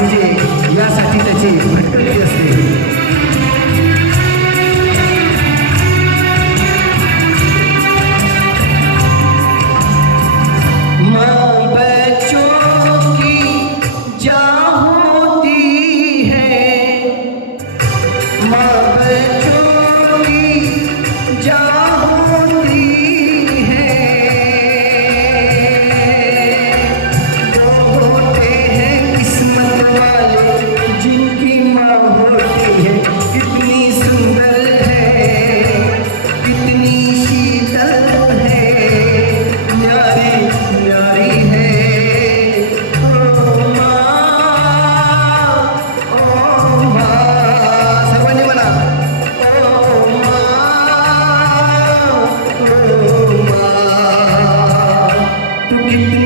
पाहिजे यासाठी त्याची भटकंती असते.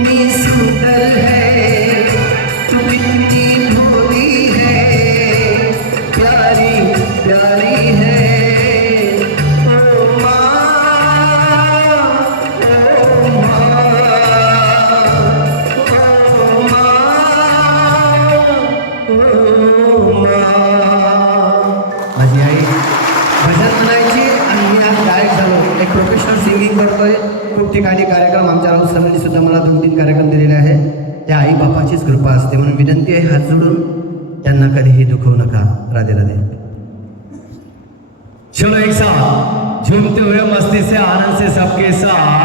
कितनी सुंदर है। ठिकठिकाणी कार्यक्रम आमच्या राऊत सरांनी सुद्धा मला दोन तीन कार्यक्रम दिलेले आहे त्या आई बापाचीच कृपा असते म्हणून विनंती आहे हात जोडून त्यांना कधीही दुखवू नका. राधे राधे. चलो एक साथ. झूमते हुए मस्ती से आनंद से सबके साथ.